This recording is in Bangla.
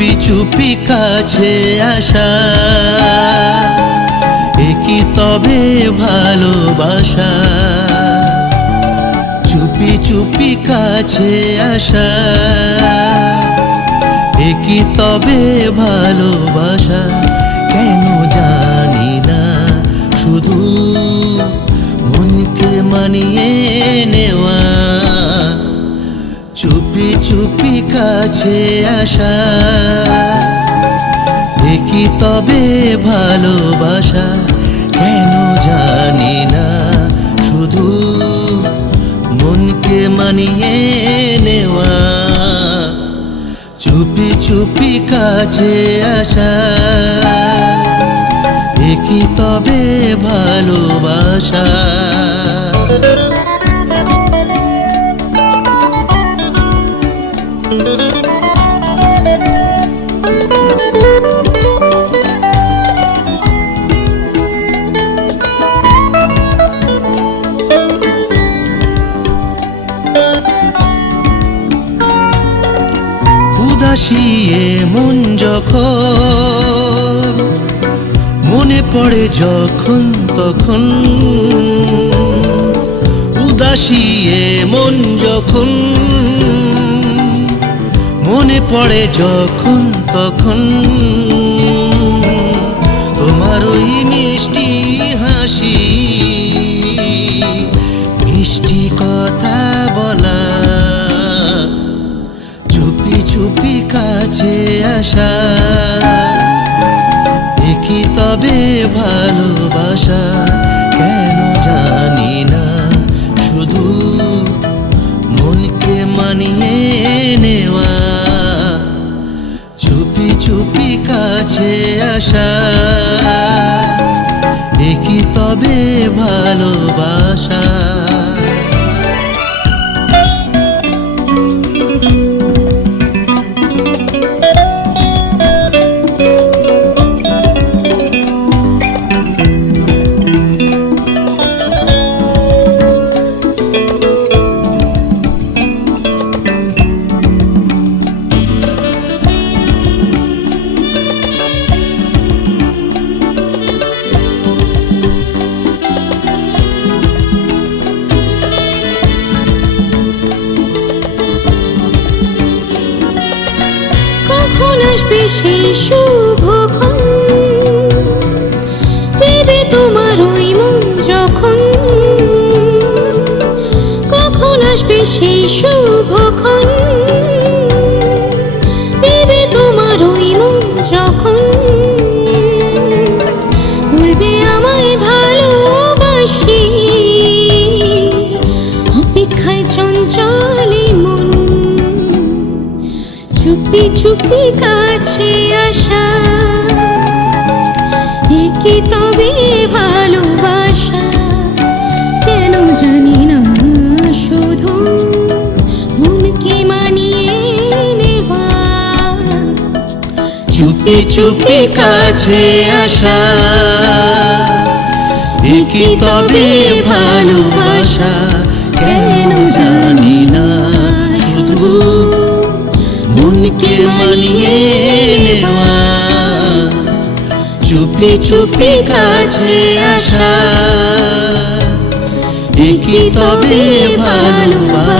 চুপি চুপি কাছে আসা। একই তবে ভালোবাসা? চুপি চুপি কাছে আসা। একই তবে ভালোবাসা? কেন জানি না। শুধু মনকে মানিয়ে নেওয়া। চুপি কাছে আসা। দেখি তবে ভালোবাসা কেন জানি না। শুধু মনকে মানিয়ে নেওয়া। চুপি চুপি কাছে আসা। দেখি তবে ভালোবাসা এ মন যখন, মনে পড়ে যখন তখন উদাসী এ মন যখন, মনে পড়ে যখন তখন, তোমার ওই চুপি কাছে আসা। দেখি তবে ভালোবাসা, কেন জানি না। শুধু মনকে মানিয়ে নেওয়া। চুপি চুপি কাছে আসা। দেখি তবে ভালোবাসা। আসবে সেই শুভক্ষণ দেবে তোমার ওই মন যখন। কখন আসবে সেই শুভক্ষণ যখন। আমায় ভালোবাসি। চুপি চুপি কাছে আসা। কি তবে ভালোবাসা? কেন জানি না শুধু মনকে মানিয়ে নেওয়া? চুপি চুপি কাছে আসা। কি তবে ভালোবাসা? চুপি চুপি কাছে আসা। একই তবে ভালোবাসা?